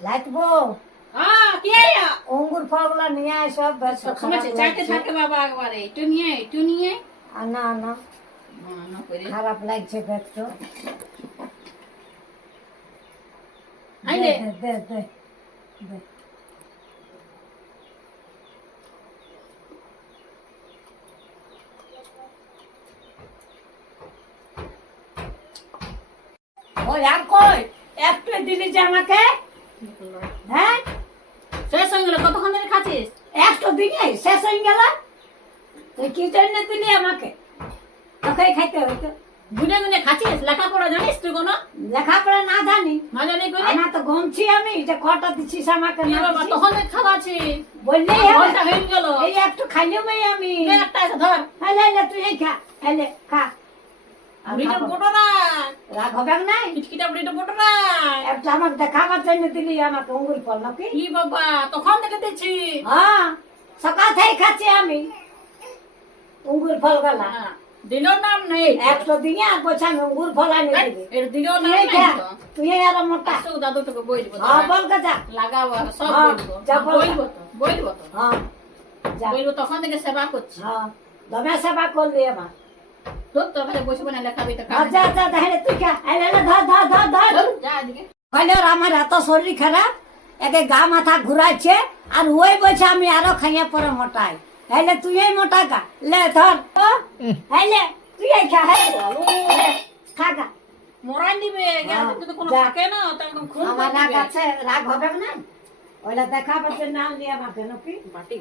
লাগবো কি আয়া অঙ্গুর ফলগুলো নিয়ে আয় সব সমস্যা চাইতে থাকে বাবা একবারে একটু নিয়ে আনা আনা না করে খারাপ লাগছে পেটটা আইলে দে দে দে ওই আর কই একটু দিলি যে আমাকে হ্যাঁ শেষ হয়ে গেল কতক্ষণ ধরে খাচ্ছিস একটু দিনে শেষ হয়ে গেল তুই কি জন্য দিলি আমাকে তোকে খাইতে হইতো গুনে গুনে খাচ্ছিস লেখাপড়া জানিস তুই কোনো লেখাপড়া না জানি না জানি করে আমার তো গমছি আমি যে কটা দিচ্ছিস আমাকে না বাবা দিচ্ছিস। তখন খাওয়াছি বললেই ঘন্টা হবে হয়ে গেল এই একটু খাইলেও আমি একটা আছে ধর হেলে হেলে তুই এই খা হেলে খা বুড়িটার বোটো না রাগ হবে নাই কিটকিটা বুড়িটা বোটো না একটু আমাকে দেখাবার জন্য দিলি আমাকে অঙ্গুর ফল নাকি কি বাবা তখন থেকে দিচ্ছি হ্যাঁ সকাল থেকে খাচ্ছি আমি অঙ্গুর ফল গলা দিলেও নাম নেই একটু দিনে আর বলছি আমি অঙ্গুর ফল আনি দিবি এর দিলেও তুই নাম এই নেই খা তো তুই আর মোটা আসো দাদু তোকে বলবো হ্যাঁ বল যা লাগাবো সব হ্যাঁ, বলবো যা বল। বলবো তো হ্যাঁ যা বলবো তখন থেকে সেবা করছি হ্যাঁ দমে সেবা করলি আমার তোর কাছে বসে না লেখাবি তো যা যা হেলে তুই খা হেলে ধর ধর ধর ধর যা এদিকে কইলে আমার এত শরীর খারাপ একে গা মাথা ঘুরাইছে আর ওই বলছে আমি আরো খাইয়া পরে মোটাই হেলে তুই মোটা গা লে ধর হেলে তুই খা হেলে খা গা মরাই দিবে তো কোনো যা। থাকে না তো একদম খুন আমার করে রাগ দিবে। আছে রাগ হবে না ওইটা দেখা পাচ্ছে নাম দিয়ে আমাকে নাকি বাটি